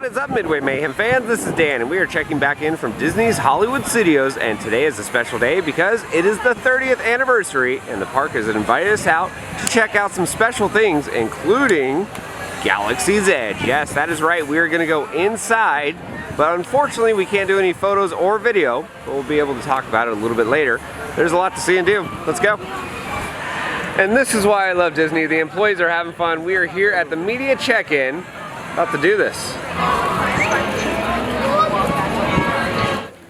What is up, Midway Mayhem fans? This is Dan, and we are checking back in from Disney's Hollywood Studios, and today is a special day because it is the 30th anniversary, and the park has invited us out to check out some special things, including Galaxy's Edge. Yes, that is right, we are going to go inside, but unfortunately we can't do any photos or video, but we'll be able to talk about it a little bit later. There's a lot to see and do. Let's go. And this is why I love Disney. The employees are having fun. We are here at the media check-in, about to do this.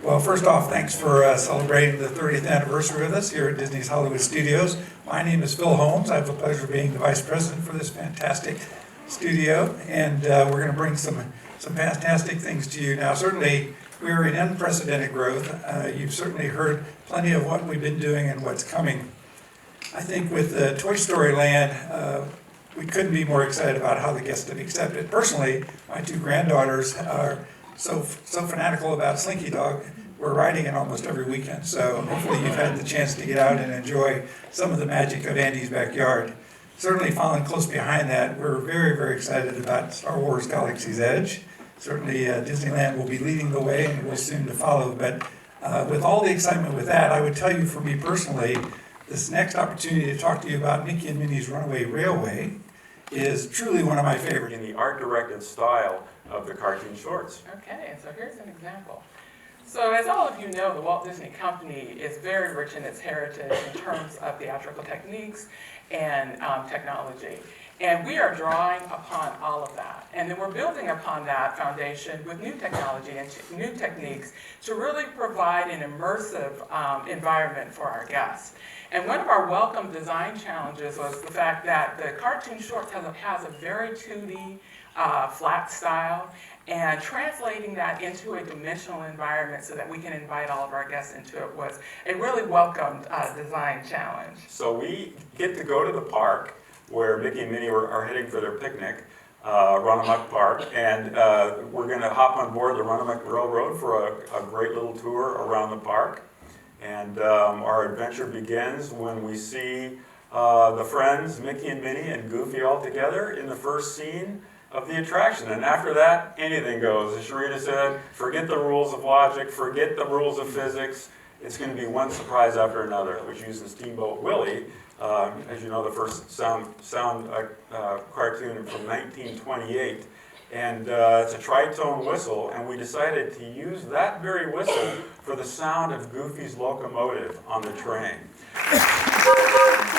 Well, first off, thanks for celebrating the 30th anniversary with us here at Disney's Hollywood Studios. My name is Phil Holmes. I have the pleasure of being the vice president for this fantastic studio, and we're going to bring some fantastic things to you. Now, certainly, we are in unprecedented growth. You've certainly heard plenty of what we've been doing and what's coming. I think with Toy Story Land, we couldn't be more excited about how the guests have accepted. Personally, my two granddaughters are so fanatical about Slinky Dog. We're riding it almost every weekend, so hopefully you've had the chance to get out and enjoy some of the magic of Andy's backyard. Certainly following close behind that, we're very, very excited about Star Wars Galaxy's Edge. Certainly Disneyland will be leading the way and will soon to follow, but with all the excitement with that, I would tell you for me personally, this next opportunity to talk to you about Mickey and Minnie's Runaway Railway is truly one of my favorites. In the art-directed style of the cartoon shorts. Okay, so here's an example. So as all of you know, the Walt Disney Company is very rich in its heritage in terms of theatrical techniques and technology. And we are drawing upon all of that. And then we're building upon that foundation with new technology and new techniques to really provide an immersive environment for our guests. And one of our welcome design challenges was the fact that the cartoon shorts has a very 2D flat style, and translating that into a dimensional environment so that we can invite all of our guests into it was a really welcomed design challenge. So we get to go to the park where Mickey and Minnie are heading for their picnic, Runamuck Park, and we're going to hop on board the Runamuck Railroad for a great little tour around the park. And our adventure begins when we see the friends, Mickey and Minnie and Goofy all together in the first scene of the attraction. And after that, anything goes. As Sharita said, forget the rules of logic, forget the rules of physics. It's going to be one surprise after another, which uses Steamboat Willie, as you know, the first sound cartoon from 1928. And it's a tritone whistle, and we decided to use that very whistle for the sound of Goofy's locomotive on the train.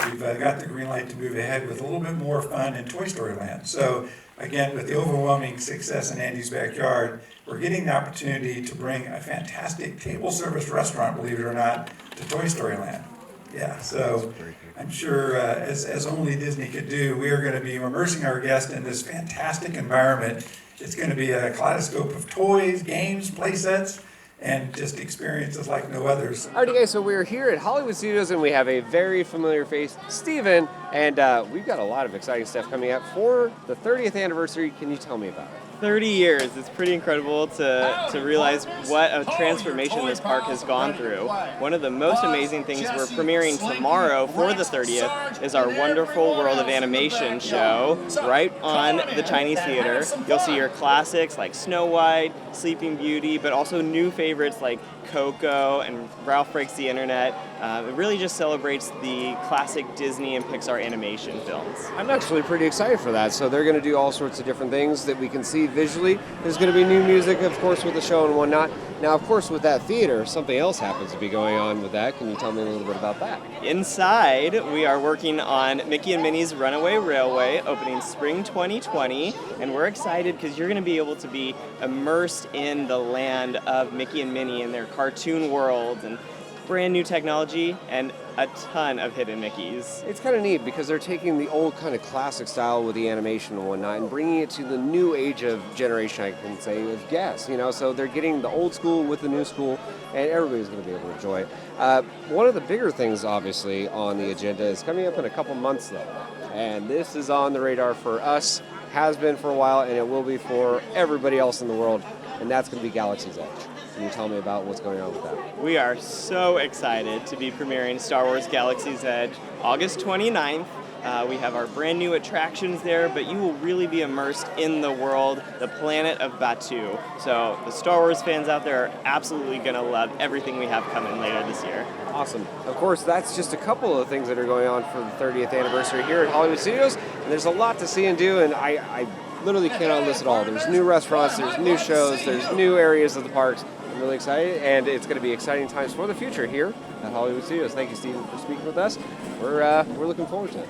We've got the green light to move ahead with a little bit more fun in Toy Story Land. So again, with the overwhelming success in Andy's backyard, we're getting the opportunity to bring a fantastic table service restaurant, believe it or not, to Toy Story Land. Yeah, so I'm sure as only Disney could do, we are going to be immersing our guests in this fantastic environment. It's going to be a kaleidoscope of toys, games, play sets, and just experiences like no others. Alrighty guys, so we're here at Hollywood Studios and we have a very familiar face, Steven, and we've got a lot of exciting stuff coming up for the 30th anniversary. Can you tell me about it? 30 years. It's pretty incredible to realize what a transformation this park has gone through. One of the most amazing things we're premiering tomorrow for the 30th is our Wonderful World of Animation show right on the Chinese Theater. You'll see your classics like Snow White, Sleeping Beauty, but also new favorites like Coco and Ralph Breaks the Internet. It really just celebrates the classic Disney and Pixar animation films. I'm actually pretty excited for that. So they're going to do all sorts of different things that we can see visually. There's going to be new music, of course, with the show and whatnot. Now, of course, with that theater, something else happens to be going on with that. Can you tell me a little bit about that? Inside, we are working on Mickey and Minnie's Runaway Railway, opening spring 2020, and we're excited because you're going to be able to be immersed in the land of Mickey and Minnie and their cartoon world and brand new technology and a ton of hidden Mickeys. It's kind of neat because they're taking the old kind of classic style with the animation and whatnot and bringing it to the new age of generation, I can say, of guests, you know, so they're getting the old school with the new school and everybody's going to be able to enjoy it. One of the bigger things, obviously, on the agenda is coming up in a couple months, though, and this is on the radar for us, has been for a while, and it will be for everybody else in the world, and that's going to be Galaxy's Edge. Can you tell me about what's going on with that? We are so excited to be premiering Star Wars Galaxy's Edge August 29th. We have our brand new attractions there, but you will really be immersed in the world, the planet of Batuu. So the Star Wars fans out there are absolutely going to love everything we have coming later this year. Awesome. Of course, that's just a couple of things that are going on for the 30th anniversary here at Hollywood Studios. And there's a lot to see and do, and I literally cannot list it all. There's new restaurants, there's new shows, there's new areas of the parks. I'm really excited, and it's going to be exciting times for the future here at Hollywood Studios. Thank you, Stephen, for speaking with us. We're looking forward to it.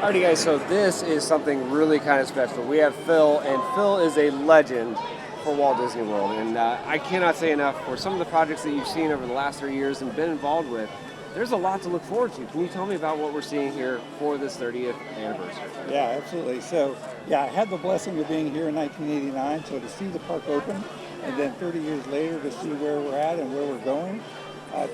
Alrighty, guys, so this is something really kind of special. We have Phil, and Phil is a legend for Walt Disney World, and I cannot say enough for some of the projects that you've seen over the last 3 years and been involved with. There's a lot to look forward to. Can you tell me about what we're seeing here for this 30th anniversary? Yeah, absolutely. So, yeah, I had the blessing of being here in 1989, so to see the park open, and then 30 years later to see where we're at and where we're going,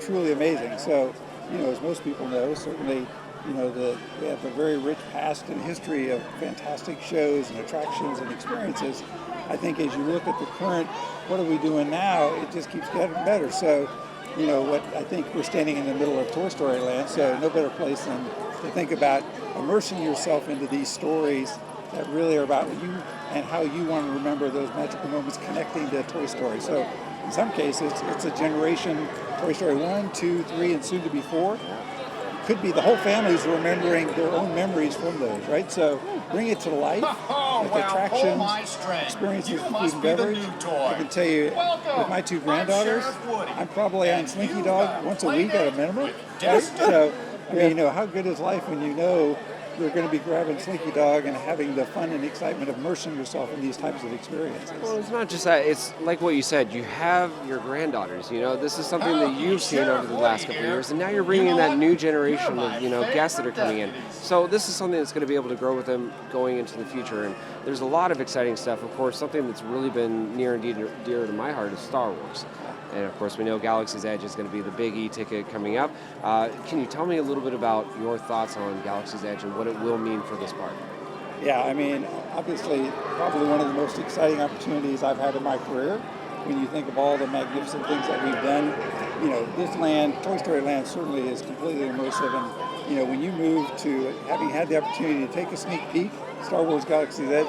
truly amazing. So, as most people know, certainly, we have a very rich past and history of fantastic shows and attractions and experiences. I think as you look at the current, what are we doing now, it just keeps getting better. So, what I think we're standing in the middle of Toy Story Land, so no better place than to think about immersing yourself into these stories that really are about you and how you want to remember those magical moments connecting to Toy Story. So in some cases, it's a generation, Toy Story 1, 2, 3, and soon to be 4. Could be the whole family's remembering their own memories from those, right? So bring it to life with attractions, experiences, food and beverage. I can tell you, with my 2 granddaughters, I'm probably on Slinky Dog once a week at a minimum. Right? So, how good is life when you know you're going to be grabbing Slinky Dog and having the fun and excitement of immersing yourself in these types of experiences. Well, it's not just that. It's like what you said. You have your granddaughters. This is something that you've seen over the last couple of years, and now you're bringing in that new generation of guests that are coming in. So this is something that's going to be able to grow with them going into the future. And there's a lot of exciting stuff. Of course, something that's really been near and dear to my heart is Star Wars. And of course, we know Galaxy's Edge is going to be the big e-ticket coming up. Can you tell me a little bit about your thoughts on Galaxy's Edge and what it will mean for this park? Yeah, obviously, probably one of the most exciting opportunities I've had in my career. When you think of all the magnificent things that we've done, this land, Toy Story Land, certainly is completely immersive. And, when you move to having had the opportunity to take a sneak peek, Star Wars Galaxy's Edge,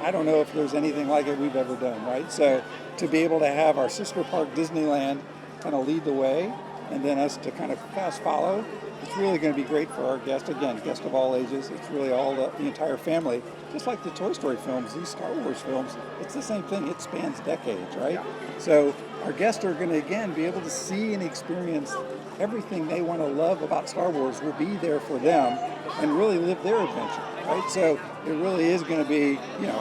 I don't know if there's anything like it we've ever done, right? So to be able to have our sister park, Disneyland, kind of lead the way, and then us to kind of fast follow, it's really going to be great for our guests. Again, guests of all ages. It's really all the entire family. Just like the Toy Story films, these Star Wars films, it's the same thing. It spans decades, right? Yeah. So our guests are going to, again, be able to see and experience everything they want to love about Star Wars will be there for them and really live their adventure, right? So it really is going to be,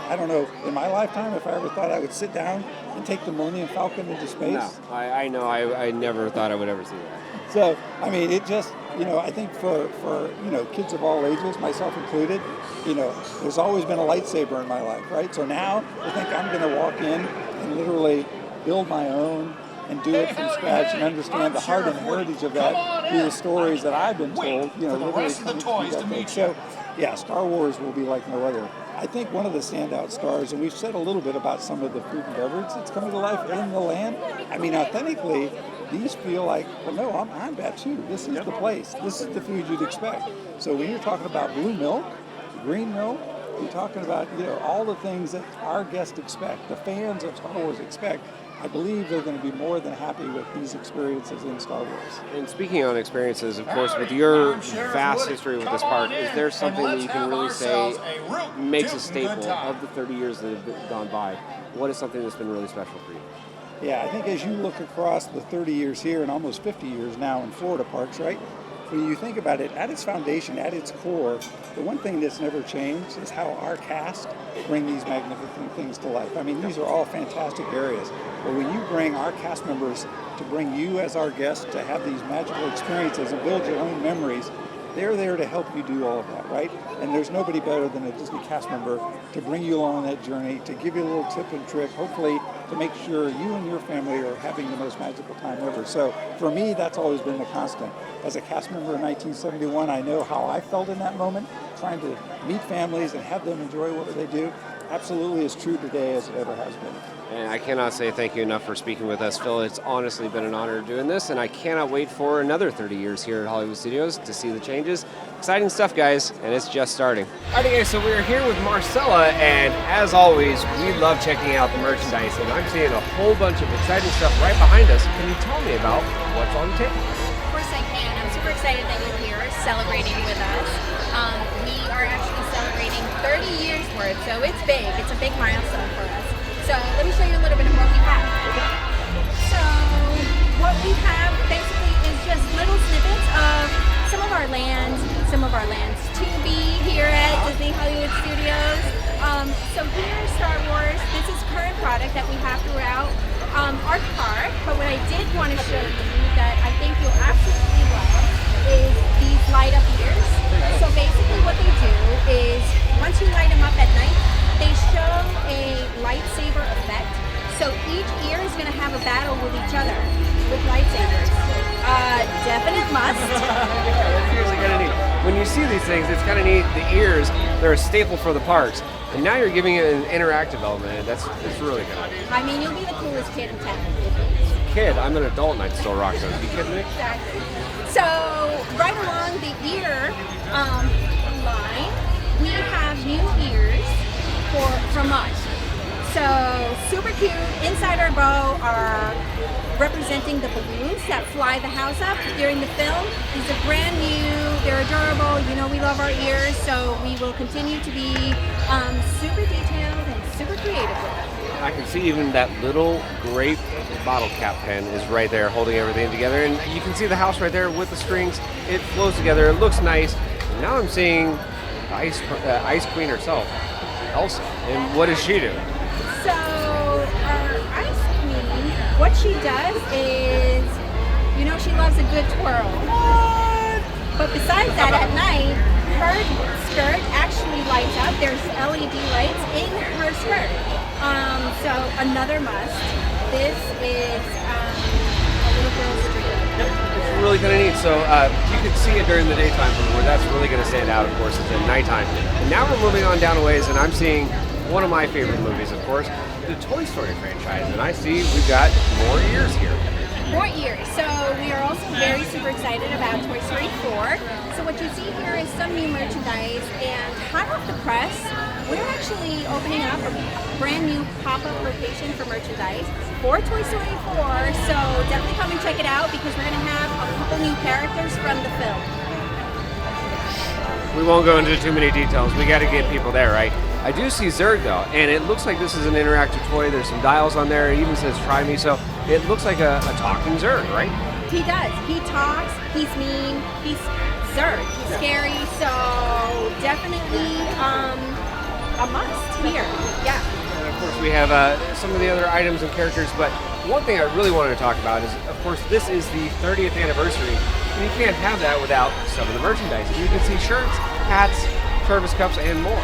I don't know, in my lifetime, if I ever thought I would sit down and take the Millennium Falcon into space. No, I know, I never thought I would ever see that. So, it just, I think for kids of all ages, myself included, there's always been a lightsaber in my life, right? So now I think I'm going to walk in and literally build my own and do it from scratch and understand the heart and heritage of that through the stories that I've been told, literally coming through that thing. So, yeah, Star Wars will be like no other. I think one of the standout stars, and we've said a little bit about some of the food and beverage that's coming to life in the land. Authentically, these feel like, well, no, I'm Batuu. This is the place. This is the food you'd expect. So when you're talking about blue milk, green milk, you're talking about, all the things that our guests expect, the fans of Star Wars expect. I believe they're going to be more than happy with these experiences in Star Wars. And speaking on experiences, of course, with your vast history with this park, is there something that you can really say makes a staple of the 30 years that have gone by? What is something that's been really special for you? Yeah, I think as you look across the 30 years here and almost 50 years now in Florida parks, right? When you think about it, at its foundation, at its core, the one thing that's never changed is how our cast bring these magnificent things to life. These are all fantastic areas. But when you bring our cast members to bring you as our guests to have these magical experiences and build your own memories, they're there to help you do all of that, right? And there's nobody better than a Disney cast member to bring you along that journey, to give you a little tip and trick, hopefully to make sure you and your family are having the most magical time ever. So for me, that's always been the constant. As a cast member in 1971, I know how I felt in that moment. trying to meet families and have them enjoy what they do absolutely as true today as it ever has been. And I cannot say thank you enough for speaking with us, Phil. It's honestly been an honor doing this, and I cannot wait for another 30 years here at Hollywood Studios to see the changes. Exciting stuff, guys, and it's just starting. All right, guys, so we are here with Marcella, and as always, we love checking out the merchandise, and I'm seeing a whole bunch of exciting stuff right behind us. Can you tell me about what's on the table? Of course I can. I'm super excited that you're here celebrating with us. We are actually celebrating 30 years worth, so it's big. It's a big milestone for us. So let me show you a little bit of what we have. So what we have basically is just little snippets of some of our lands to be here at Disney Hollywood Studios. So here is Star Wars. This is current product that we have throughout our park. But what I did want to show you that I think you'll absolutely love is these light up ears. So basically what they do is once you light them up at night, they show a lightsaber effect. So each ear is going to have a battle with each other with lightsabers. Definite must. That's seriously kind of neat. When you see these things, it's kind of neat. The ears, they're a staple for the parks. And now you're giving it an interactive element, and that's really good. I mean, you'll be the coolest kid in town. Kid, I'm an adult and I'd still rock those. You kidding me? Exactly. So right along the ear line, we have new ears from us. So super cute. Inside our bow are representing the balloons that fly the house up during the film. These are brand new. They're adorable. You know we love our ears, so we will continue to be super detailed and super creative with them. I can see even that little grape bottle cap pen is right there holding everything together. And you can see the house right there with the strings. It flows together. It looks nice. And now I'm seeing Ice Queen herself, Elsa. And what does she do? So our Ice Queen, what she does is, you know, she loves a good twirl. But besides that, at night, her skirt actually lights up. There's LED lights in her skirt. So another must. This is a little girl's dream. It's really kind of neat. So you can see it during the daytime, but where that's really going to stand out, of course, is at nighttime. And now we're moving on down a ways, and I'm seeing one of my favorite movies, of course, the Toy Story franchise. And I see we've got more ears here. More ears. So we are also very super excited about Toy Story 4. So what you see here is some new merchandise, and hot off the press, we're actually opening up a brand new pop-up location for merchandise for Toy Story 4. So definitely come and check it out because we're going to have a couple new characters from the film. We won't go into too many details. We got to get people there, right? I do see Zurg though, and it looks like this is an interactive toy. There's some dials on there. It even says "Try me," so it looks like a talking Zurg, right? He does. He talks. He's mean. He's Zurg. He's scary. So definitely a must here. Yeah. And of course, we have some of the other items and characters. But one thing I really wanted to talk about is, of course, this is the 30th anniversary, and you can't have that without some of the merchandise. You can see shirts, hats, service cups, and more.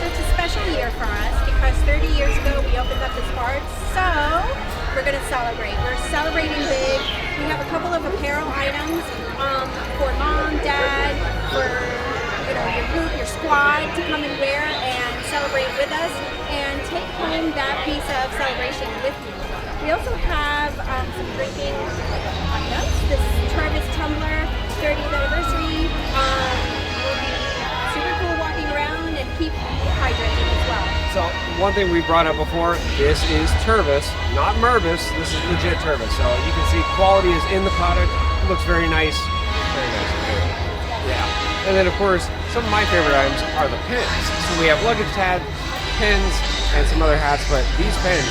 So it's a special year for us because 30 years ago we opened up this park, so we're going to celebrate. We're celebrating big. We have a couple of apparel items for mom, dad, for your group, your squad to come and wear and celebrate with us and take home that piece of celebration with you. We also have some drinking items. This Travis tumbler, 30th anniversary. Will be super cool walking around and keep hydrated as well. So one thing we brought up before, this is Tervis, not Merbus. This is legit Tervis. So you can see quality is in the product. It looks very nice. Very nice. Yeah. And then of course, some of my favorite items are the pins. So we have luggage tab, pins, and some other hats, but these pins,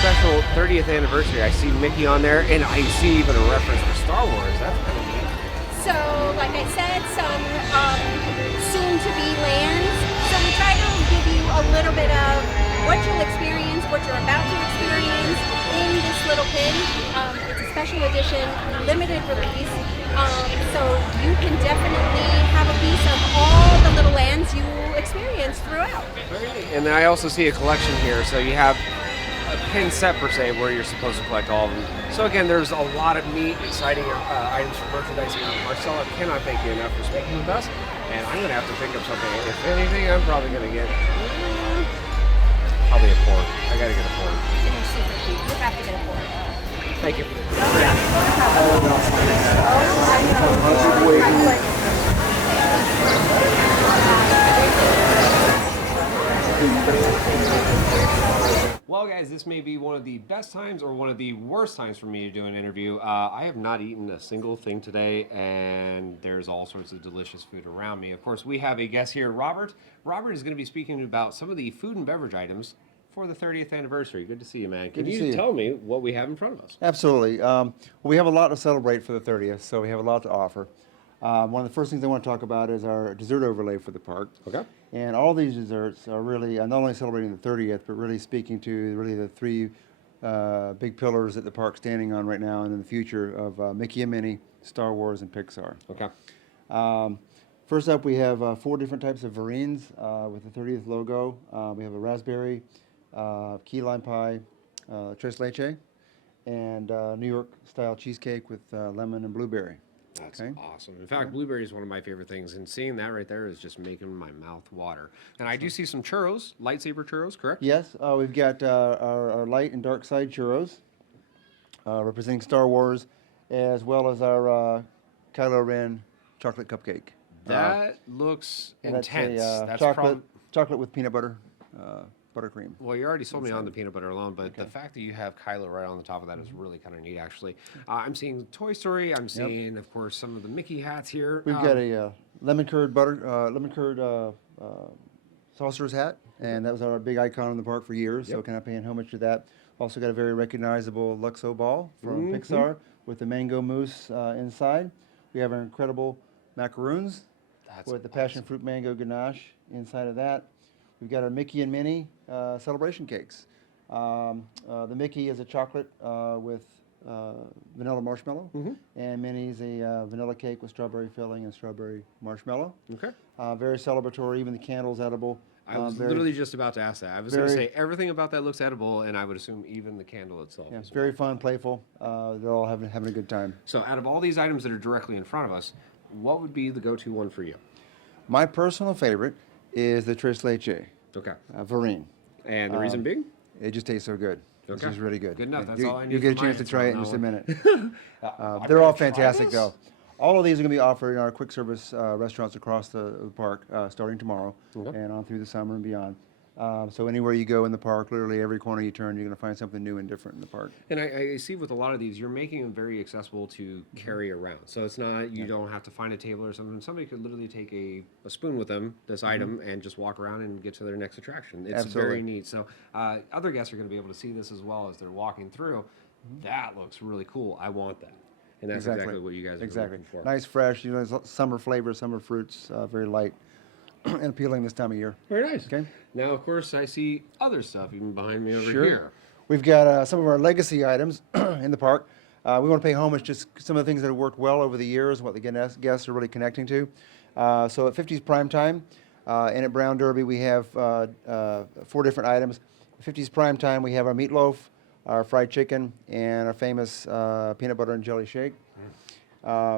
special 30th anniversary, I see Mickey on there, and I see even a reference to Star Wars. That's kind of neat. So, like I said, some soon-to-be lands. So we try to give you a little bit of what you'll experience, what you're about to experience in this little pin. It's a special edition, limited release. So you can definitely have a piece of all the little lands you experience throughout. And then I also see a collection here. So you have a pin set per se where you're supposed to collect all of them. So again, there's a lot of neat, exciting items for merchandise. Marcella, cannot thank you enough for speaking with us. And I'm gonna have to pick up something. If anything, I'm probably gonna get probably a fork. I gotta get a fork. It is super cute. You have to get a fork. Thank you. Well, guys, this may be one of the best times or one of the worst times for me to do an interview. I have not eaten a single thing today, and there's all sorts of delicious food around me. Of course, we have a guest here, Robert. Robert is going to be speaking about some of the food and beverage items for the 30th anniversary. Good to see you, man. Can you tell me what we have in front of us? Absolutely. We have a lot to celebrate for the 30th, so we have a lot to offer. One of the first things I want to talk about is our dessert overlay for the park. Okay. And all these desserts are really not only celebrating the 30th, but really speaking to really the three big pillars that the park's standing on right now and in the future of Mickey and Minnie, Star Wars, and Pixar. Okay. First up, we have 4 different types of verrines with the 30th logo. We have a raspberry, key lime pie, tres leche, and New York style cheesecake with lemon and blueberry. That's awesome. In fact, blueberry is one of my favorite things, and seeing that right there is just making my mouth water. And I do see some churros, lightsaber churros, correct? Yes, we've got our light and dark side churros representing Star Wars, as well as our Kylo Ren chocolate cupcake. That looks intense. That's chocolate with peanut butter, buttercream. Well, you already sold me on the peanut butter alone, but the fact that you have Kylo right on the top of that is really kind of neat, actually. I'm seeing Toy Story. I'm seeing, of course, some of the Mickey hats here. We've got a lemon curd saucer's hat, and that was our big icon in the park for years, so kind of paying homage to that. Also got a very recognizable Luxo ball from Pixar with the mango mousse inside. We have our incredible macaroons with the passion fruit mango ganache inside of that. We've got our Mickey and Minnie celebration cakes. The Mickey is a chocolate with vanilla marshmallow, and Minnie's a vanilla cake with strawberry filling and strawberry marshmallow. Okay. Very celebratory, even the candle's edible. I was literally just about to ask that. I was going to say everything about that looks edible, and I would assume even the candle itself. Yeah, it's very fun, playful. They're all having a good time. So out of all these items that are directly in front of us, what would be the go-to one for you? My personal favorite is the tres leche. Okay. Verrine. And the reason being? It just tastes so good. Okay. It's just really good. Good enough. That's You- all I need You'll get a for chance mine. to try it in That's just a all I minute. They're all fantastic, though. All of these are going to be offered in our quick service restaurants across the park starting tomorrow and on through the summer and beyond. So anywhere you go in the park, literally every corner you turn, you're going to find something new and different in the park. And I see with a lot of these, you're making them very accessible to carry around. So it's not, you don't have to find a table or something. Somebody could literally take a spoon with them, this item, and just walk around and get to their next attraction. It's very neat. So other guests are going to be able to see this as well as they're walking through. That looks really cool. I want that. And that's exactly what you guys are looking for. Nice, fresh, summer flavors, summer fruits, very light and appealing this time of year. Very nice. Okay. Now, of course, I see other stuff even behind me over here. We've got some of our legacy items in the park. We want to pay homage to some of the things that have worked well over the years, what the guests are really connecting to. So at 50s Prime Time and at Brown Derby, we have 4 different items. At 50s Prime Time, we have our meatloaf, our fried chicken, and our famous peanut butter and jelly shake.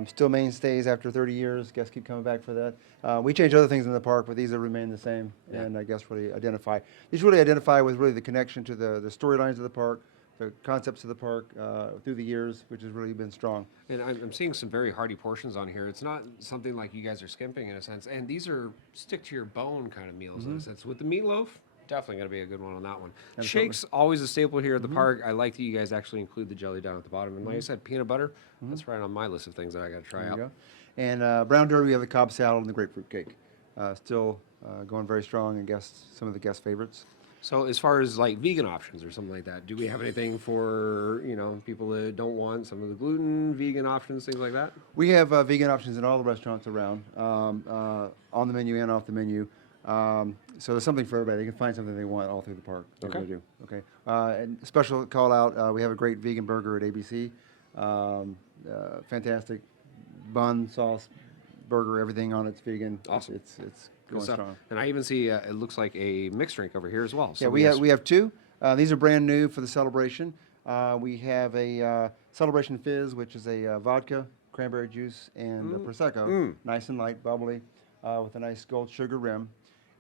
Still mainstays after 30 years. Guests keep coming back for that. We change other things in the park, but these have remained the same, and guests really identify. These really identify with really the connection to the storylines of the park, the concepts of the park through the years, which has really been strong. And I'm seeing some very hearty portions on here. It's not something like you guys are skimping in a sense. And these are stick-to-your-bone kind of meals in a sense. With the meatloaf, definitely going to be a good one on that one. Absolutely. Shakes, always a staple here at the park. I like that you guys actually include the jelly down at the bottom. And like I said, peanut butter, that's right on my list of things that I got to try out. Go. And Brown Derby, we have the Cobb salad and the grapefruit cake. Still going very strong and some of the guest favorites. So as far as like vegan options or something like that, do we have anything for, people that don't want some of the gluten, vegan options, things like that? We have vegan options in all the restaurants around, on the menu and off the menu. So there's something for everybody. They can find something they want all through the park. They really do. Okay. And special call out, we have a great vegan burger at ABC. Fantastic bun, sauce, burger, everything on it's vegan. Awesome. It's going strong. And I even see it looks like a mixed drink over here as well. So Yeah, we have 2. These are brand new for the celebration. We have a celebration Fizz, which is a vodka, cranberry juice, and a prosecco, nice and light, bubbly. with a nice gold sugar rim.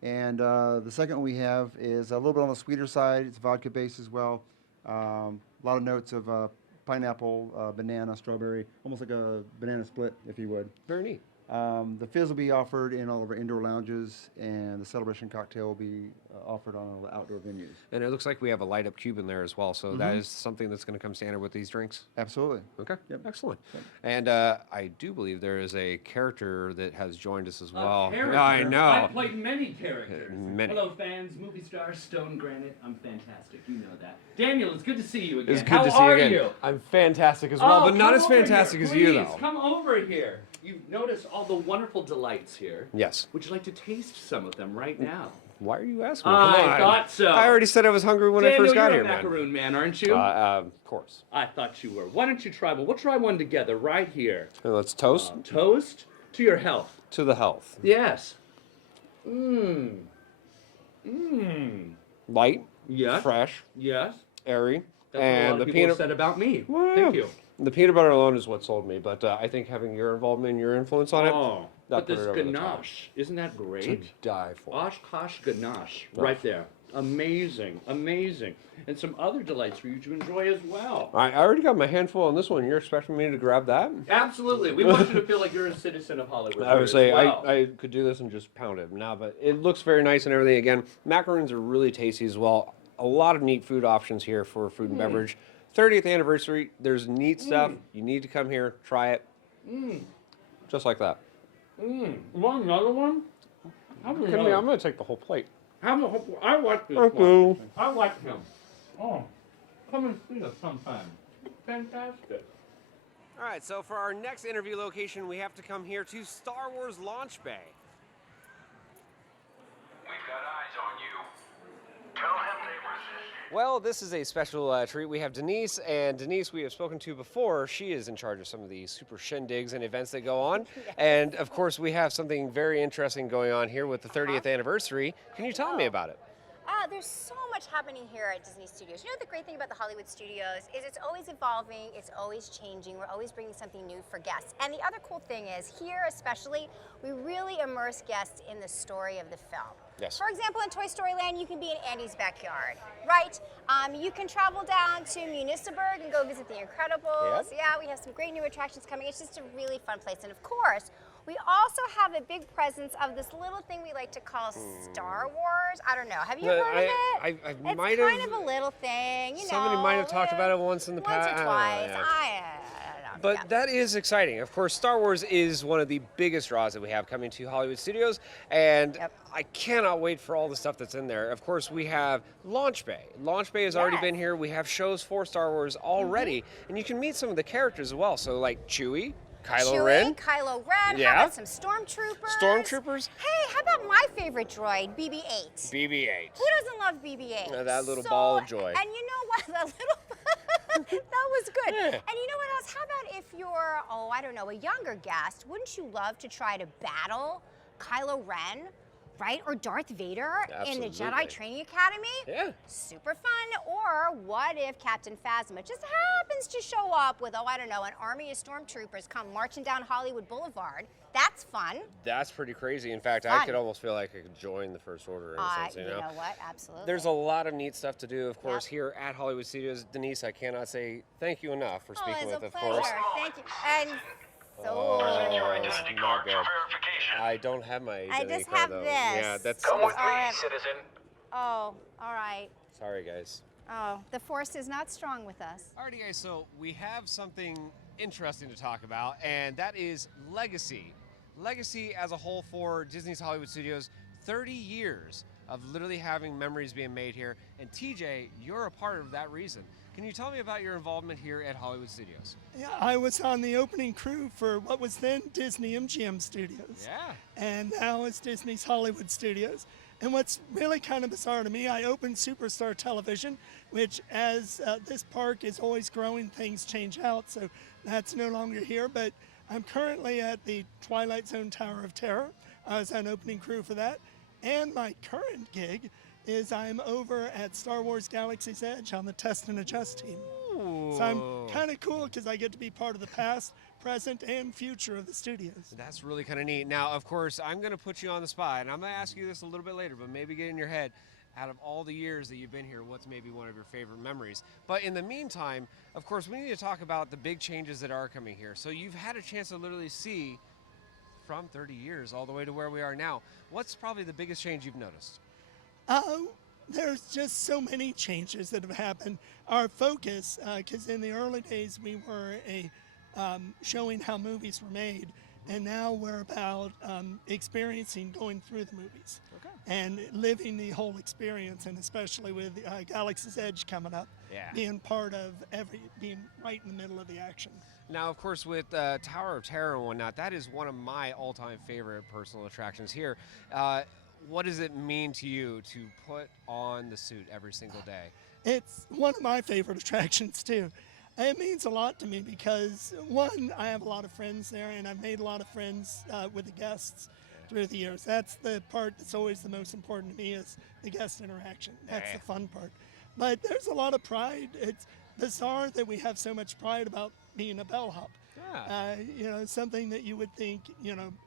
And the second one we have is a little bit on the sweeter side. It's vodka based as well. A lot of notes of pineapple, banana, strawberry, almost like a banana split, if you would. Very neat. The Fizz will be offered in all of our indoor lounges, and the celebration cocktail will be offered on all the outdoor venues. And it looks like we have a light up cube in there as well, so that is something that's going to come standard with these drinks. Absolutely. Okay, Yep. excellent. And I do believe there is a character that has joined us as well. Character? I know. I've played many characters. Many. Hello, fans, movie stars, Stone Granite. I'm fantastic. You know that. Daniel, it's good to see you again. It's good How to see you are again. you? I'm fantastic as well, Oh, but not come as over here, fantastic as you, please. though. Come over here. You've noticed all the wonderful delights here. Yes. Would you like to taste some of them right now? Why are you asking me? I Come on. thought so. I already said I was hungry when I Daniel, first got you're here, a man. macaroon man, aren't you? Of course. I thought you were. Why don't you try one? We'll try one together right here. And let's toast Toast to your health. to the health. Yes. Mmm. Mmm. Light, Yes. fresh, Yes. airy, That's what a and lot of the people peanut. have said about me. Well, Thank you. The peanut butter alone is what sold me, but I think having your involvement and your influence on it, Oh, that but put this it over the top. ganache, isn't that To great? die for. Oshkosh ganache, right there. Amazing, amazing. And some other delights for you to enjoy as well. I already got my handful on this one. You're expecting me to grab that? Absolutely. We want you to feel like you're a citizen of Hollywood. I would here say as well. I could do this and just pound it now, but it looks very nice and everything. Again, macaroons are really tasty as well. A lot of neat food options here for food and beverage. 30th anniversary, there's neat stuff. You need to come here, try it. Just like that. Want another one? I'm going to take the whole plate. I like this Thank one. you. I like him. Oh, come and see us sometime. Fantastic. All right, so for our next interview location, we have to come here to Star Wars Launch Bay. We've got eyes on you. Tell him they resist. Well, this is a special treat. We have Denise, and Denise we have spoken to before. She is in charge of some of the super shindigs and events that go on. Yes. And of course, we have something very interesting going on here with the 30th anniversary. Can you tell me about it? There's so much happening here at Disney Studios. You know, the great thing about the Hollywood Studios is it's always evolving, it's always changing, we're always bringing something new for guests. And the other cool thing is, here especially, we really immerse guests in the story of the film. Yes. For example, in Toy Story Land, you can be in Andy's backyard, right? You can travel down to Municipburg and go visit the Incredibles. Yep. Yeah, we have some great new attractions coming. It's just a really fun place. And of course, we also have a big presence of this little thing we like to call Star Wars. I don't know. Have you heard of it? I might It's have. kind of a little thing, you know. Somebody might have talked about it once in the past. Once or twice. I don't know. But Yeah. that is exciting. Of course, Star Wars is one of the biggest draws that we have coming to Hollywood Studios, and Yep. I cannot wait for all the stuff that's in there. Of course, we have Launch Bay. Launch Bay has already Yes. been here. We have shows for Star Wars already, and you can meet some of the characters as well. So, like Chewie, Kylo Ren. Kylo Ren. Yeah. How about some stormtroopers? Stormtroopers. Hey, how about my favorite droid, BB-8? BB-8. Who doesn't love BB-8? That little ball of joy. And you know what? That little. That was good. Yeah. And you know what else? How about if you're, I don't know, a younger guest? Wouldn't you love to try to battle Kylo Ren? Right? Or Darth Vader in the Absolutely. Jedi Training Academy? Yeah. Super fun. Or what if Captain Phasma just happens to show up with, I don't know, an army of stormtroopers come marching down Hollywood Boulevard? That's fun. That's pretty crazy. In fact, I Fun. could almost feel like I could join the First Order in a sense, You know what? Absolutely. There's a lot of neat stuff to do, of course, Yep. here at Hollywood Studios. Denise, I cannot say thank you enough for speaking it's with, a of pleasure. course. Thank you. And Present your Oh, identity not card for good. verification. I don't have my I identity just card, have though. this. Yeah, that's Come with All me, right. citizen. all right. sorry, guys. Oh, the force is not strong with us. Alrighty, guys. So we have something interesting to talk about, and that is legacy. Legacy as a whole for Disney's Hollywood Studios. 30 years of literally having memories being made here. And TJ, you're a part of that reason. Can you tell me about your involvement here at Hollywood Studios? Yeah, I was on the opening crew for what was then Disney MGM Studios. Yeah. And now it's Disney's Hollywood Studios. And what's really kind of bizarre to me, I opened Superstar Television, which as this park is always growing, things change out, so that's no longer here. But I'm currently at the Twilight Zone Tower of Terror. I was on opening crew for that. And my current gig is I'm over at Star Wars Galaxy's Edge on the Test and Adjust team. Ooh, So I'm kind of cool because I get to be part of the past, present, and future of the studios. That's really kind of neat. Now, of course, I'm going to put you on the spot, and I'm going to ask you this a little bit later, but maybe get in your head, out of all the years that you've been here, what's maybe one of your favorite memories? But in the meantime, of course, we need to talk about the big changes that are coming here. So you've had a chance to literally see from 30 years all the way to where we are now. What's probably the biggest change you've noticed? There's just so many changes that have happened. Our focus, because in the early days we were showing how movies were made, and now we're about experiencing going through the movies and living the whole experience, and especially with Galaxy's Edge coming up, being part of being right in the middle of the action. Now, of course, with Tower of Terror and whatnot, that is one of my all-time favorite personal attractions here. What does it mean to you to put on the suit every single day? It's one of my favorite attractions too. It means a lot to me because, one, I have a lot of friends there, and I've made a lot of friends with the guests through the years. That's the part that's always the most important to me, is the guest interaction. That's the fun part. But there's a lot of pride. It's bizarre that we have so much pride about being a bellhop. Something that you would think,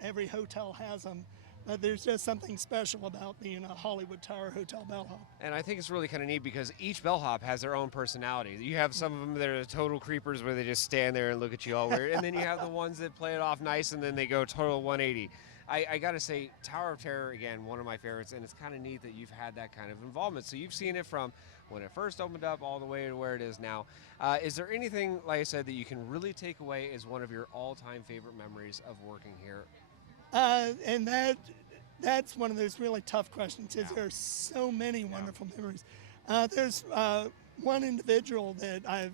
every hotel has them. But there's just something special about being a Hollywood Tower Hotel bellhop. And I think it's really kind of neat because each bellhop has their own personality. You have some of them that are total creepers where they just stand there and look at you all weird. And then you have the ones that play it off nice and then they go total 180. I got to say, Tower of Terror, again, one of my favorites. And it's kind of neat that you've had that kind of involvement. So you've seen it from when it first opened up all the way to where it is now. Is there anything, like I said, that you can really take away as one of your all-time favorite memories of working here? And that's one of those really tough questions. There are so many wonderful memories. There's one individual that I've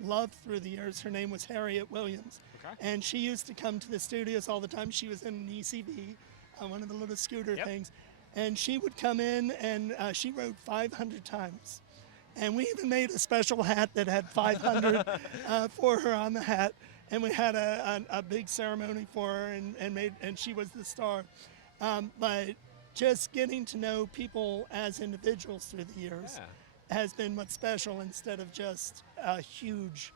loved through the years. Her name was Harriet Williams. And she used to come to the studios all the time. She was in an ECV, one of the little scooter things. And she would come in and she rode 500 times. And we even made a special hat that had 500 for her on the hat. And we had a big ceremony for her, and she was the star. But just getting to know people as individuals through the years has been what's special, instead of just a huge,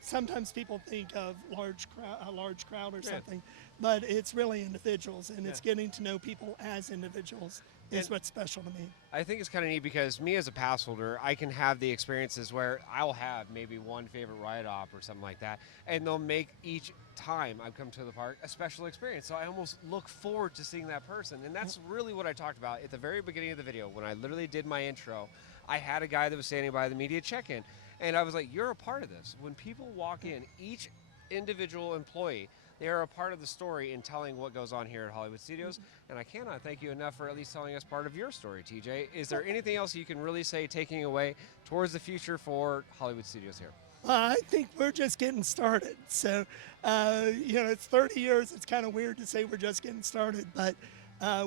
sometimes people think of a large crowd or something, but it's really individuals, and it's getting to know people as individuals is what's special to me. I think it's kind of neat because me as a pass holder, I can have the experiences where I'll have maybe one favorite ride-off or something like that, and they'll make each time I've come to the park a special experience. So I almost look forward to seeing that person, and that's really what I talked about at the very beginning of the video. When I literally did my intro, I had a guy that was standing by the media check-in, and I was like, you're a part of this. When people walk in, each individual employee, they are a part of the story in telling what goes on here at Hollywood Studios, and I cannot thank you enough for at least telling us part of your story, TJ. Is there anything else you can really say taking away towards the future for Hollywood Studios here? I think we're just getting started. So, it's 30 years. It's kind of weird to say we're just getting started, but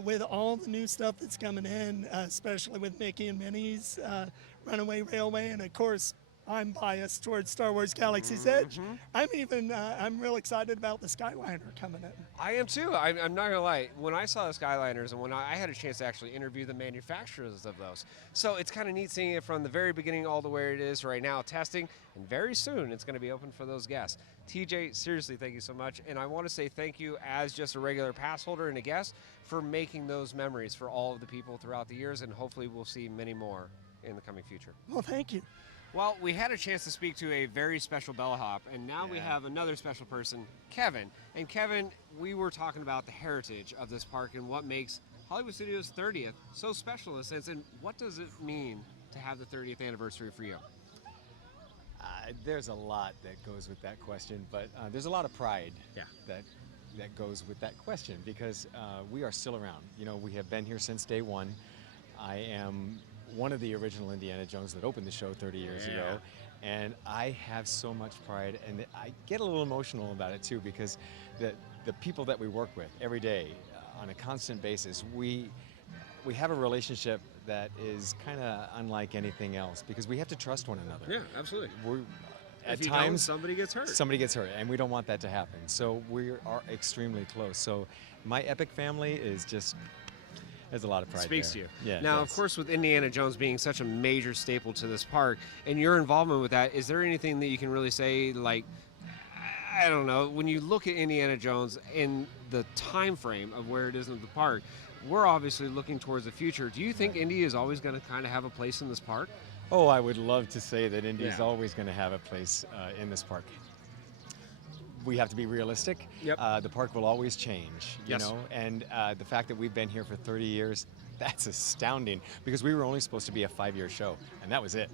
with all the new stuff that's coming in, especially with Mickey and Minnie's Runaway Railway, and of course, I'm biased towards Star Wars Galaxy's Edge. I'm real excited about the Skyliner coming in. I am too. I'm not gonna lie. When I saw the Skyliners and when I had a chance to actually interview the manufacturers of those, so it's kind of neat seeing it from the very beginning all the way it is right now, testing, and very soon it's going to be open for those guests. TJ, seriously, thank you so much, and I want to say thank you as just a regular pass holder and a guest for making those memories for all of the people throughout the years, and hopefully we'll see many more in the coming future. Well, thank you. Well, we had a chance to speak to a very special bellhop, and now we have another special person, Kevin. And Kevin, we were talking about the heritage of this park and what makes Hollywood Studios 30th so special in a sense, and what does it mean to have the 30th anniversary for you? There's a lot that goes with that question, but there's a lot of pride that goes with that question, because we are still around. We have been here since day one. I am one of the original Indiana Jones that opened the show 30 years ago, and I have so much pride, and I get a little emotional about it too, because the people that we work with every day on a constant basis, we have a relationship that is kind of unlike anything else, because we have to trust one another. Yeah, absolutely. At if you times don't, somebody gets hurt. Somebody gets hurt, and we don't want that to happen. So we are extremely close. So my Epic family is just There's a lot of pride Speaks there. to you. Yeah, it now, of does. course, with Indiana Jones being such a major staple to this park, and your involvement with that, is there anything that you can really say, like, I don't know, when you look at Indiana Jones in the time frame of where it is in the park, we're obviously looking towards the future. Do you think Indy is always going to kind of have a place in this park? Oh, I would love to say that Indy is Yeah. always going to have a place in this park. We have to be realistic. Yep. The park will always change, you Yes. know, and the fact that we've been here for 30 years, that's astounding because we were only supposed to be a 5-year show, and that was it.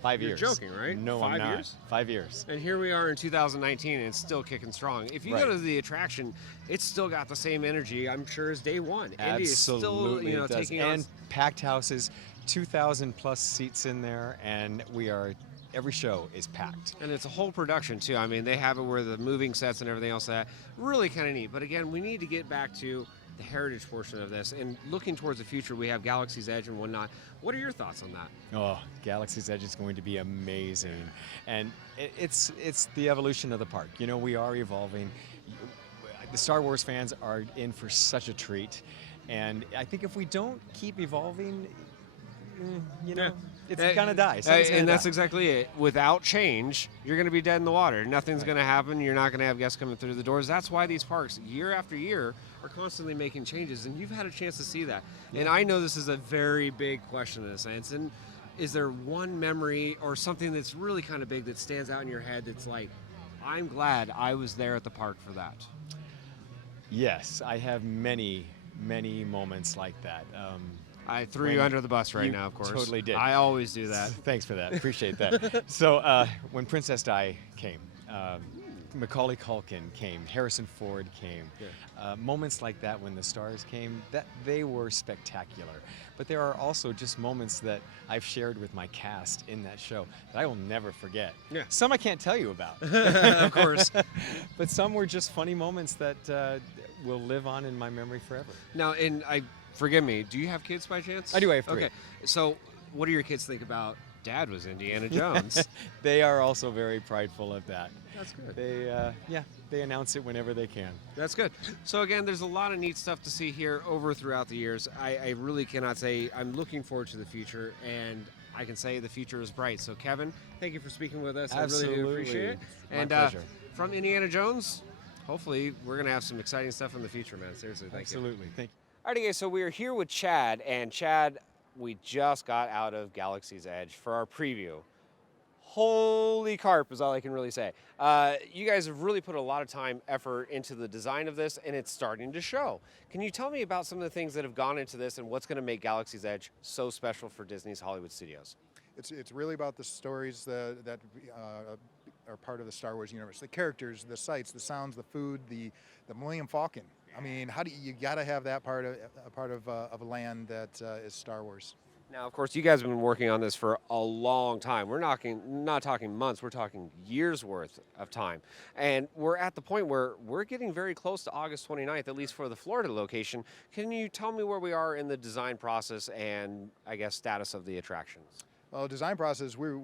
5 You're years. joking, right? No, 5 I'm not. years? 5 years. And here we are in 2019, and it's still kicking strong. If you go Right. to the attraction, it's still got the same energy, I'm sure, as day one. Indy is still, Absolutely, you know, it does. taking on. And packed houses, 2,000 plus seats in there, and every show is packed. And it's a whole production, too. I mean, they have it where the moving sets and everything else that really kind of neat. But again, we need to get back to the heritage portion of this. And looking towards the future, we have Galaxy's Edge and whatnot. What are your thoughts on that? Oh, Galaxy's Edge is going to be amazing. And it's the evolution of the park. You know, we are evolving. The Star Wars fans are in for such a treat. And I think if we don't keep evolving, you know, it's gonna die. Something's gonna And that's die. exactly it. Without change, you're going to be dead in the water. Nothing's Right. going to happen. You're not going to have guests coming through the doors. That's why these parks, year after year, are constantly making changes. And you've had a chance to see that. And I know this is a very big question in a sense. And is there one memory or something that's really kind of big that stands out in your head that's like, I'm glad I was there at the park for that? Yes, I have many, many moments like that. I threw you under the bus right now, of course. Totally did. I always do that. Thanks for that. Appreciate that. So when Princess Di came, Macaulay Culkin came, Harrison Ford came. Moments like that when the stars came, that they were spectacular. But there are also just moments that I've shared with my cast in that show that I will never forget. Yeah. Some I can't tell you about. Of course. But some were just funny moments that will live on in my memory forever. Now, and forgive me, do you have kids by chance? I do, I have 3. Okay, so what do your kids think about Dad was Indiana Jones? They are also very prideful of that. That's good. They announce it whenever they can. That's good. So again, there's a lot of neat stuff to see here throughout the years. I really cannot say I'm looking forward to the future, and I can say the future is bright. So Kevin, thank you for speaking with us. Absolutely. I really do appreciate it. My pleasure. From Indiana Jones, hopefully we're going to have some exciting stuff in the future, man. Seriously, thank you. Absolutely. Thank you. Alrighty, guys, so we are here with Chad, and Chad, we just got out of Galaxy's Edge for our preview. Holy carp is all I can really say. You guys have really put a lot of time, effort into the design of this, and it's starting to show. Can you tell me about some of the things that have gone into this and what's going to make Galaxy's Edge so special for Disney's Hollywood Studios? It's really about the stories that are part of the Star Wars universe. The characters, the sights, the sounds, the food, the Millennium Falcon. I mean, how do you got to have that part of a land that is Star Wars. Now, of course, you guys have been working on this for a long time. We're not talking months, we're talking years worth of time. And we're at the point where we're getting very close to August 29th, at least for the Florida location. Can you tell me where we are in the design process and, I guess, status of the attractions? Well, design process, we're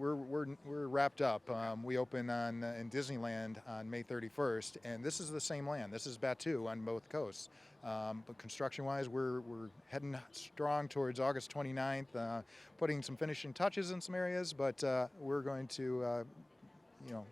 wrapped up. We open in Disneyland on May 31st, and this is the same land. This is Batu on both coasts. But construction-wise, we're heading strong towards August 29th, putting some finishing touches in some areas, but we're going to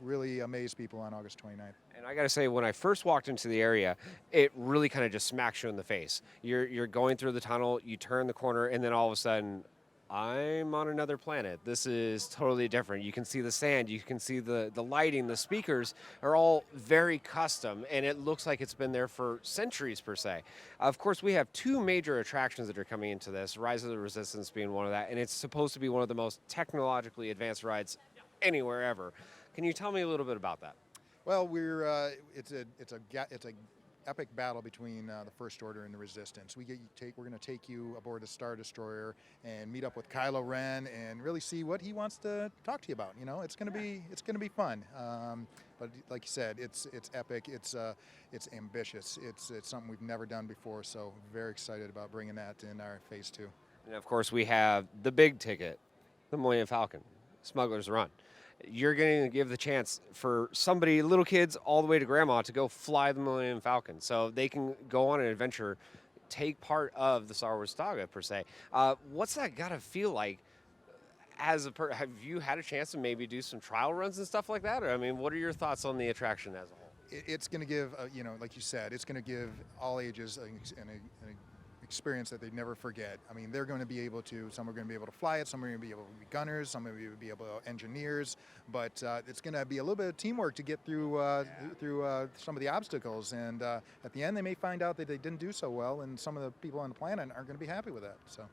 really amaze people on August 29th. And I got to say, when I first walked into the area, it really kind of just smacks you in the face. You're going through the tunnel, you turn the corner, and then all of a sudden, I'm on another planet. This is totally different. You can see the sand, you can see the lighting, the speakers are all very custom, and it looks like it's been there for centuries per se. Of course, we have 2 major attractions that are coming into this, Rise of the Resistance being one of that, and it's supposed to be one of the most technologically advanced rides anywhere ever. Can you tell me a little bit about that? Well, it's a epic battle between the First Order and the Resistance. We're going to take you aboard a Star Destroyer and meet up with Kylo Ren and really see what he wants to talk to you about. You know, it's going to be fun. But like you said, it's epic. It's ambitious. It's something we've never done before. So very excited about bringing that in our Phase 2. And of course, we have the big ticket, the Millennium Falcon, Smugglers Run. You're going to give the chance for somebody, little kids all the way to grandma, to go fly the Millennium Falcon. So they can go on an adventure take part of the Star Wars saga per se. What's that gotta feel like? Have you had a chance to maybe do some trial runs and stuff like that? Or I mean, what are your thoughts on the attraction as a whole? It's going to give, like you said, it's going to give all ages an experience that they'd never forget. I mean, they're going to be able to, some are going to be able to fly it, some are going to be able to be gunners, some are going to be able to be engineers, but it's going to be a little bit of teamwork to get through some of the obstacles, and at the end they may find out that they didn't do so well, and some of the people on the planet aren't going to be happy with that. So.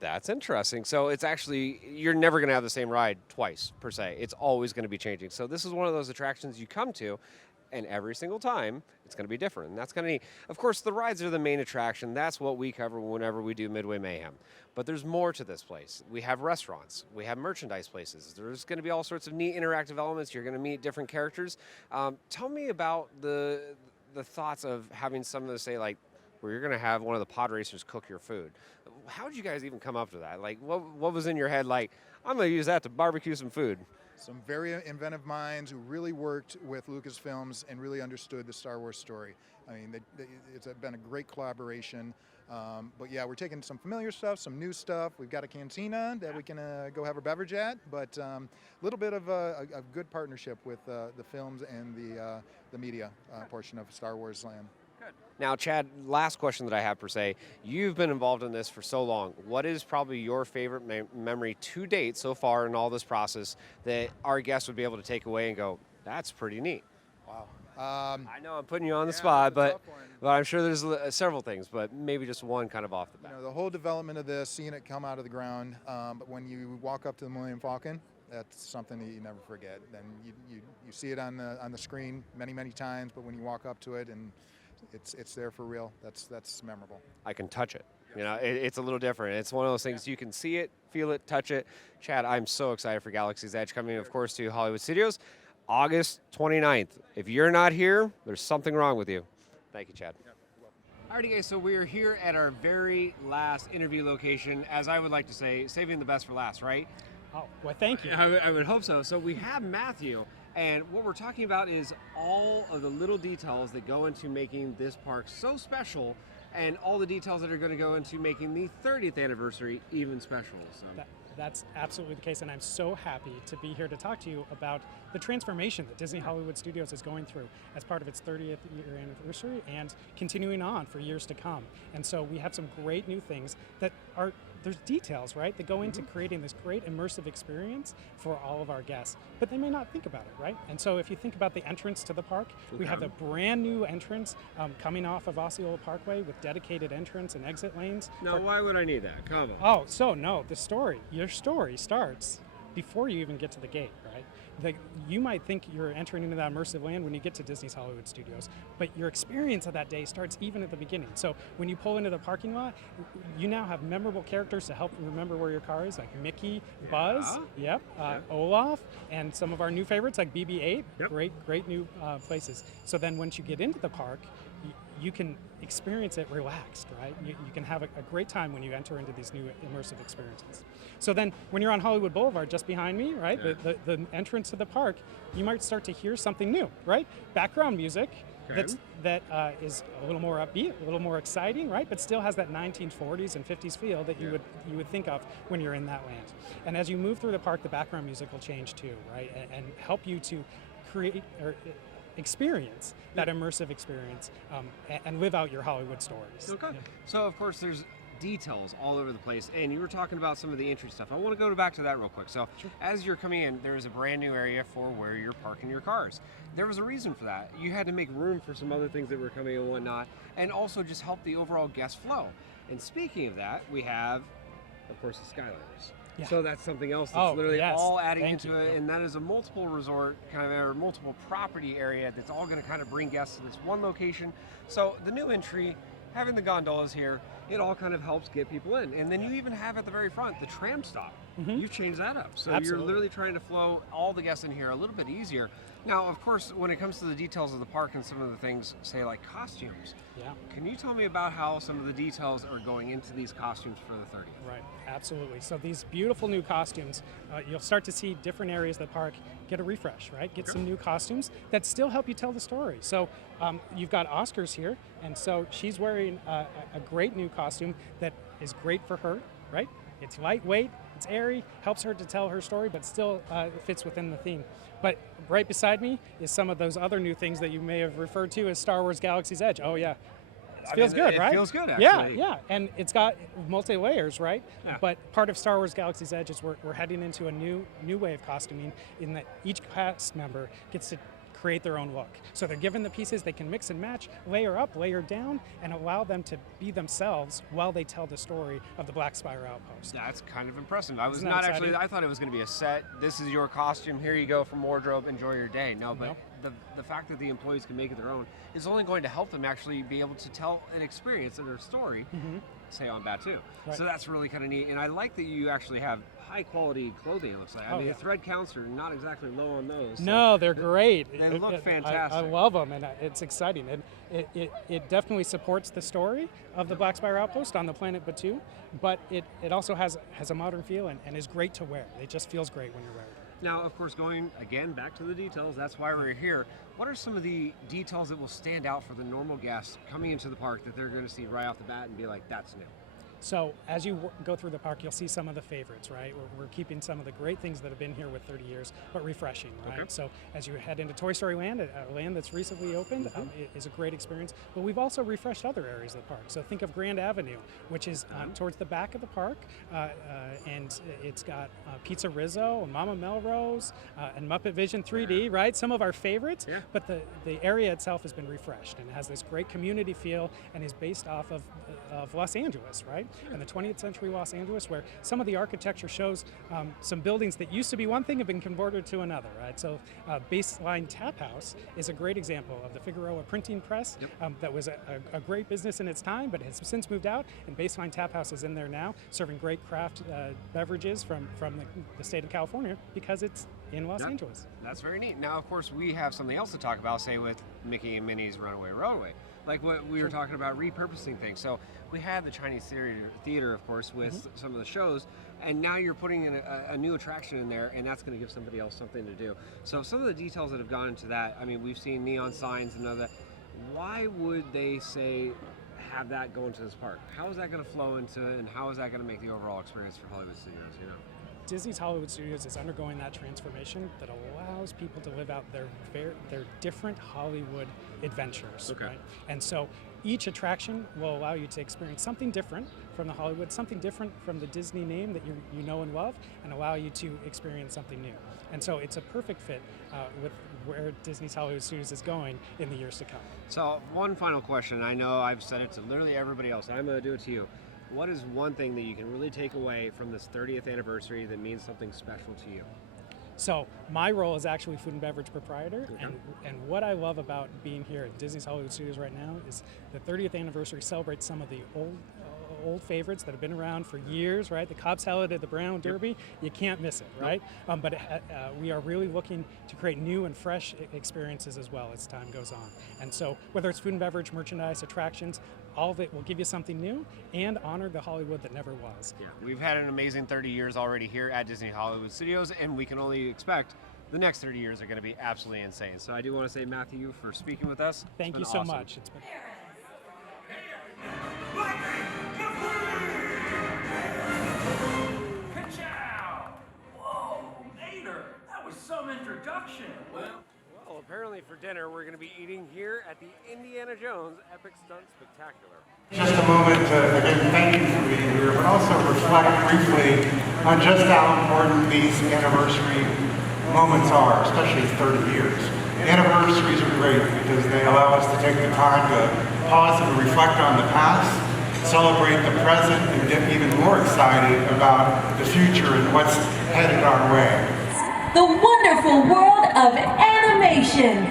That's interesting. So it's actually, you're never going to have the same ride twice, per se. It's always going to be changing. So this is one of those attractions you come to, and every single time, it's going to be different. And that's kind of neat. Of course, the rides are the main attraction. That's what we cover whenever we do Midway Mayhem. But there's more to this place. We have restaurants. We have merchandise places. There's going to be all sorts of neat interactive elements. You're going to meet different characters. Tell me about the thoughts of having someone to say, like, where you're going to have one of the pod racers cook your food. How did you guys even come up to that? Like, what was in your head? Like, I'm going to use that to barbecue some food. Some very inventive minds who really worked with Lucasfilms and really understood the Star Wars story. I mean, it's been a great collaboration. But yeah, we're taking some familiar stuff, some new stuff. We've got a cantina that we can go have a beverage at, but a little bit of a good partnership with the films and the media portion of Star Wars Land. Now, Chad, last question that I have per se. You've been involved in this for so long. What is probably your favorite memory to date so far in all this process that our guests would be able to take away and go, that's pretty neat? Wow. I know I'm putting you on the spot, but I'm sure there's several things, but maybe just one kind of off the bat. The whole development of this, seeing it come out of the ground, but when you walk up to the Millennium Falcon, that's something that you never forget. Then you see it on the screen many times, but when you walk up to it and it's there for real, that's memorable. I can touch it. You know, it's a little different. It's one of those things you can see it, feel it, touch it. Chad, I'm so excited for Galaxy's Edge coming, of course, to Hollywood Studios, August 29th. If you're not here, there's something wrong with you. Thank you, Chad. Alrighty, guys, so we are here at our very last interview location, as I would like to say, saving the best for last, right? Oh, well, thank you. I would hope so. So we have Matthew, and what we're talking about is all of the little details that go into making this park so special, and all the details that are going to go into making the 30th anniversary even special. So. That's absolutely the case, and I'm so happy to be here to talk to you about the transformation that Disney Hollywood Studios is going through as part of its 30th year anniversary and continuing on for years to come. And so we have some great new things that are, there's details, right, that go into creating this great immersive experience for all of our guests, but they may not think about it, right? And so if you think about the entrance to the park, we have a brand new entrance coming off of Osceola Parkway with dedicated entrance and exit lanes. Now, why would I need that? Come on. Oh, so no, your story starts before you even get to the gate, right? You might think you're entering into that immersive land when you get to Disney's Hollywood Studios, but your experience of that day starts even at the beginning. So when you pull into the parking lot, you now have memorable characters to help remember where your car is, like Mickey, Buzz, Olaf, and some of our new favorites like BB-8. Great new places. So then once you get into the park, you can experience it relaxed, right? You can have a great time when you enter into these new immersive experiences. So then when you're on Hollywood Boulevard just behind me, right, the entrance to the park, you might start to hear something new, right? Background music that is a little more upbeat, a little more exciting, right? But still has that 1940s and 50s feel that you would think of when you're in that land. And as you move through the park, the background music will change too, right? And help you to create or experience that immersive experience and live out your Hollywood stories. Okay. So of course there's details all over the place, and you were talking about some of the entry stuff. I want to go back to that real quick. So as you're coming in, there's a brand new area for where you're parking your cars. There was a reason for that. You had to make room for some other things that were coming and whatnot, and also just help the overall guest flow. And speaking of that, we have, of course, the Skyliners. Yeah. So that's something else that's literally all adding into it, and that is a multiple resort kind of or multiple property area that's all going to kind of bring guests to this one location. So the new entry, having the gondolas here, it all kind of helps get people in. And then you even have at the very front the tram stop. you've changed that up. So Absolutely. you're literally trying to flow all the guests in here a little bit easier. Now, of course, when it comes to the details of the park and some of the things, say like costumes, Yeah. can you tell me about how some of the details are going into these costumes for the 30th? Right, absolutely. So these beautiful new costumes, you'll start to see different areas of the park get a refresh, right? Get some new costumes that still help you tell the story. So you've got Oscars here, and so she's wearing a great new costume that is great for her, right? It's lightweight, it's airy, helps her to tell her story, but still fits within the theme. But right beside me is some of those other new things that you may have referred to as Star Wars Galaxy's Edge. Oh yeah, feels good, right? It feels good, actually. Yeah, and it's got multi-layers, right? Yeah. But part of Star Wars Galaxy's Edge is we're heading into a new way of costuming in that each cast member gets to create their own look. So they're given the pieces, they can mix and match, layer up, layer down, and allow them to be themselves while they tell the story of the Black Spire Outpost. That's kind of impressive. I was Isn't that not actually, exciting? I thought it was going to be a set. This is your costume. Here you go from wardrobe. Enjoy your day. No, but the fact that the employees can make it their own is only going to help them actually be able to tell an experience and their story, say on Batu. Right. So that's really kind of neat. And I like that you actually have high quality clothing, it looks like. I mean, yeah. the thread counts are not exactly low on those. So No, they're great. They look fantastic. I love them, and it's exciting. And it definitely supports the story of the Black Spire Outpost on the planet Batu, but it also has a modern feel and is great to wear. It just feels great when you're wearing it. Now, of course, going again back to the details, that's why we're here. What are some of the details that will stand out for the normal guests coming into the park that they're going to see right off the bat and be like, that's new? So as you go through the park, you'll see some of the favorites, right? We're keeping some of the great things that have been here with 30 years, but refreshing, right? Okay. So as you head into Toy Story Land, a land that's recently opened, it is a great experience. But we've also refreshed other areas of the park. So think of Grand Avenue, which is towards the back of the park, and it's got Pizza Rizzo, and Mama Melrose, and Muppet Vision 3D, right? Some of our favorites, but the area itself has been refreshed and has this great community feel and is based off of Los Angeles, right? And the 20th century Los Angeles, where some of the architecture shows some buildings that used to be one thing have been converted to another, right? So Baseline Tap House is a great example of the Figueroa printing press that was a great business in its time, but has since moved out, and Baseline Tap House is in there now, serving great craft beverages from the state of California because it's in Los Angeles. That's very neat. Now, of course, we have something else to talk about, say with Mickey and Minnie's Runaway Railway. Like what we were talking about, repurposing things. So we had the Chinese theater, of course, with some of the shows, and now you're putting in a new attraction in there, and that's going to give somebody else something to do. So some of the details that have gone into that, I mean, we've seen neon signs and other. Why would they say have that go into this park? How is that going to flow into, and how is that going to make the overall experience for Hollywood Studios? You know. Disney's Hollywood Studios is undergoing that transformation that allows people to live out their different Hollywood adventures, right? And so each attraction will allow you to experience something different from the Hollywood, something different from the Disney name that you know and love, and allow you to experience something new. And so it's a perfect fit with where Disney's Hollywood Studios is going in the years to come. So one final question. I know I've said it to literally everybody else. I'm going to do it to you. What is one thing that you can really take away from this 30th anniversary that means something special to you? So my role is actually food and beverage proprietor, and what I love about being here at Disney's Hollywood Studios right now is the 30th anniversary celebrates some of the old favorites that have been around for years, right? The Cobb salad at the Brown Derby, you can't miss it, right? But we are really looking to create new and fresh experiences as well as time goes on. And so whether it's food and beverage, merchandise, attractions, all of it will give you something new and honor the Hollywood that never was. Yeah, we've had an amazing 30 years already here at Disney Hollywood Studios, and we can only expect the next 30 years are going to be absolutely insane. So I do want to say, Matthew, for speaking with us. Thank you so much. It's been Ka-chow! Whoa, Mater, that was some introduction. Well, apparently for dinner we're going to be eating here at the Indiana Jones Epic Stunt Spectacular. Just a moment to, again, thank you for being here, but also reflect briefly on just how important these anniversary moments are, especially 30 years. Anniversaries are great because they allow us to take the time to pause and reflect on the past, celebrate the present, and get even more excited about the future and what's headed our way. The wonderful world of animation.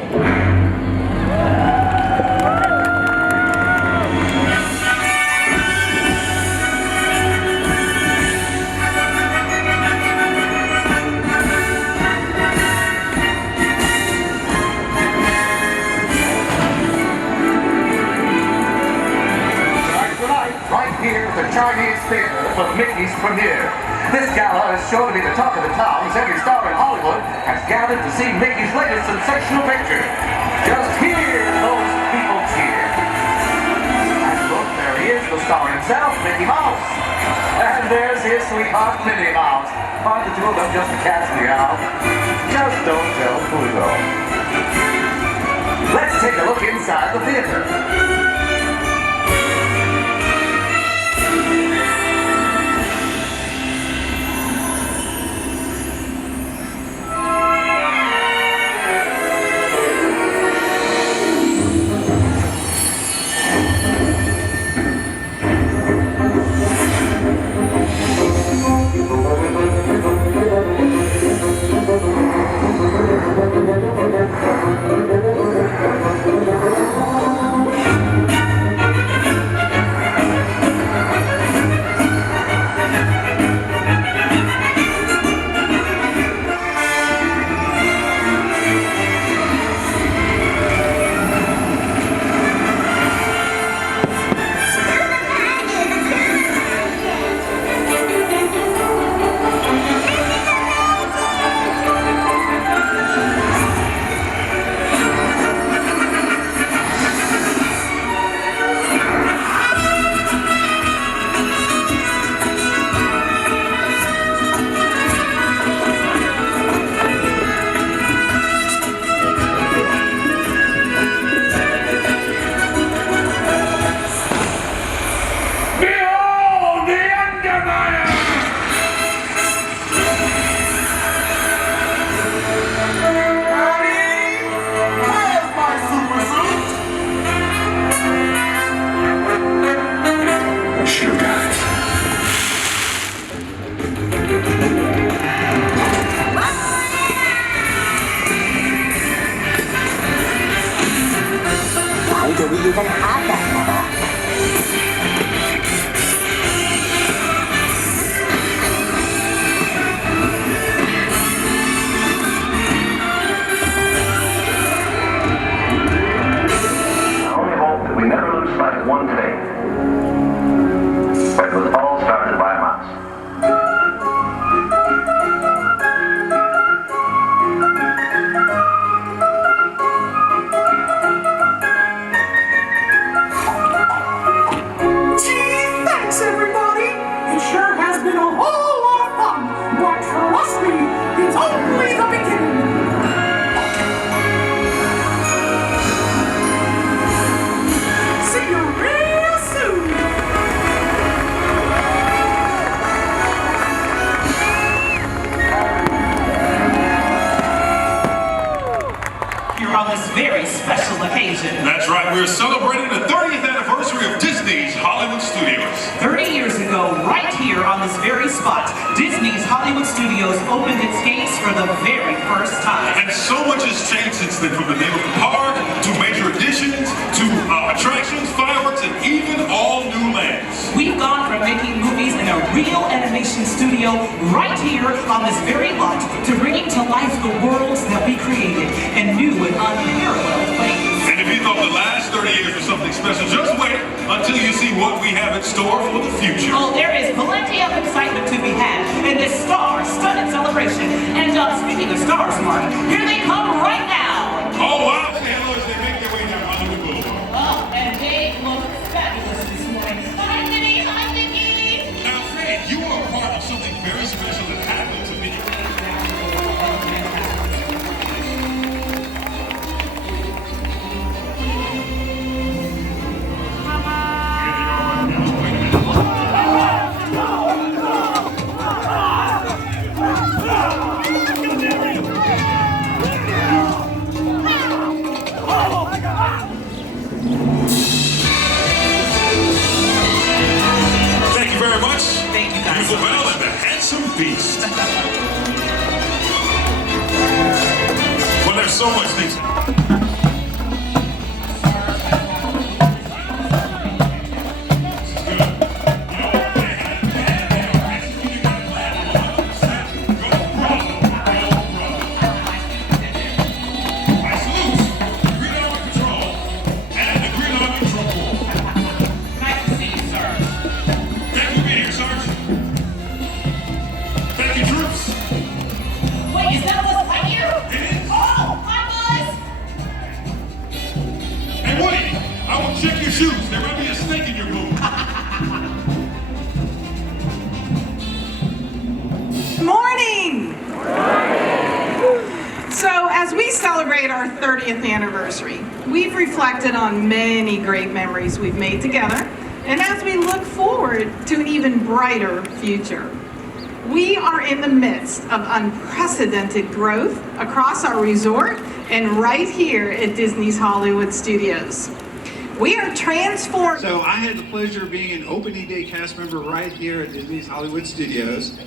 for Mickey's premiere. This gala is sure to be the talk of the town as every star in Hollywood has gathered to see Mickey's latest sensational picture. Just hear those people cheer. And look, there he is, the star himself, Mickey Mouse. And there's his sweetheart, Minnie Mouse. Aren't the two of them just a cat's meow? Just don't tell Pluto. Let's take a look inside the theater. That's right, we're celebrating the 30th anniversary of Disney's Hollywood Studios. 30 years ago, right here on this very spot, Disney's Hollywood Studios opened its gates for the very first time. And so much has changed since then, from the name of the park, to major additions, to attractions, fireworks, and even all new lands. We've gone from making movies in a real animation studio right here on this very lot to bringing to life the worlds that we created in new and unparalleled ways. And if you thought the last 30 years was something special, just wait until you see what we have in store for the future. Oh, there is plenty of excitement to be had in this star-studded celebration. And speaking of stars, Mark, here they come right now. Oh, wow. Say hello as they make their way down Hollywood Boulevard. Oh, and they look fabulous this morning. Hi, Minnie. Hi, Mickey. Now, Fred, you are a part of something very special that happened to me. Thank you very much. Thank you, guys. Beautiful Belle and the handsome beast. Well, there's so much things. celebrate our 30th anniversary, we've reflected on many great memories we've made together, and as we look forward to an even brighter future. We are in the midst of unprecedented growth across our resort and right here at Disney's Hollywood Studios. We are transformed. So I had the pleasure of being an opening day cast member right here at Disney's Hollywood Studios.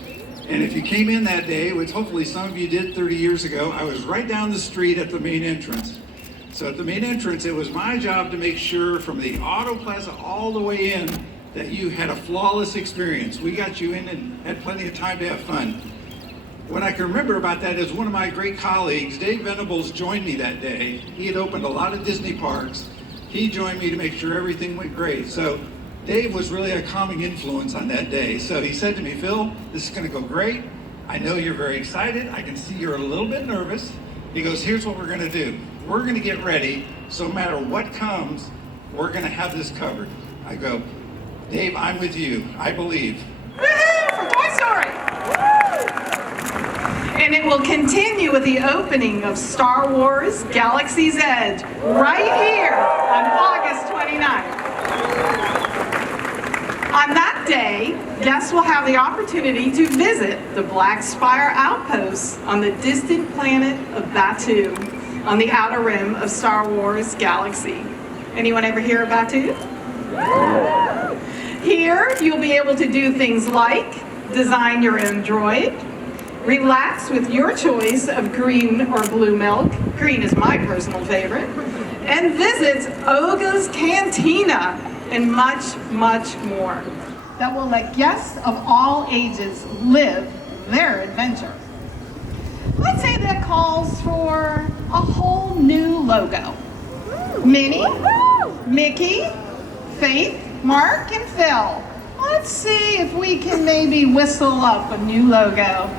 And if you came in that day, which hopefully some of you did 30 years ago, I was right down the street at the main entrance. So at the main entrance, it was my job to make sure from the Auto Plaza all the way in that you had a flawless experience. We got you in and had plenty of time to have fun. What I can remember about that is one of my great colleagues, Dave Venables, joined me that day. He had opened a lot of Disney parks. He joined me to make sure everything went great. So Dave was really a calming influence on that day. So he said to me, Phil, this is gonna go great. I know you're very excited. I can see you're a little bit nervous. He goes, here's what we're gonna do. We're gonna get ready, so no matter what comes, we're gonna have this covered. I go, Dave, I'm with you, I believe. Woohoo for Toy Story! And it will continue with the opening of Star Wars Galaxy's Edge right here on August 29th. On that day, guests will have the opportunity to visit the Black Spire Outpost on the distant planet of Batuu on the outer rim of Star Wars Galaxy. Anyone ever hear of Batuu? Here, you'll be able to do things like design your own droid, relax with your choice of green or blue milk, green is my personal favorite, and visit Oga's Cantina, and much, much more. That will let guests of all ages live their adventure. Let's say that calls for a whole new logo. Minnie, Mickey, Faith, Mark, and Phil. Let's see if we can maybe whistle up a new logo.